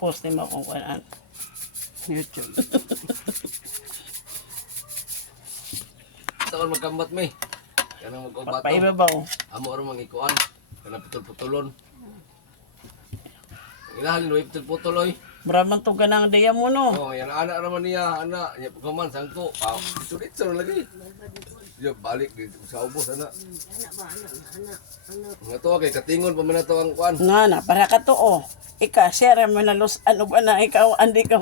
post ni mo kung kuan. YouTube. Taon magkambat may. Kanang magkubato. Paibabaw. Amo ro mangikuan. Kanang putol-putulon. Ilahalin way putol-putol oy. Mura man to ganang diya mo no. Oh, yan anak naman niya, anak. Ya pagkaman sangko. Ah, dito lagi. Yo balik di sa ubos anak. Nga to kay katingon pa man na to ang kuan. Nga na para ka to oh. Ika share mo na los ano ba na ikaw andi ka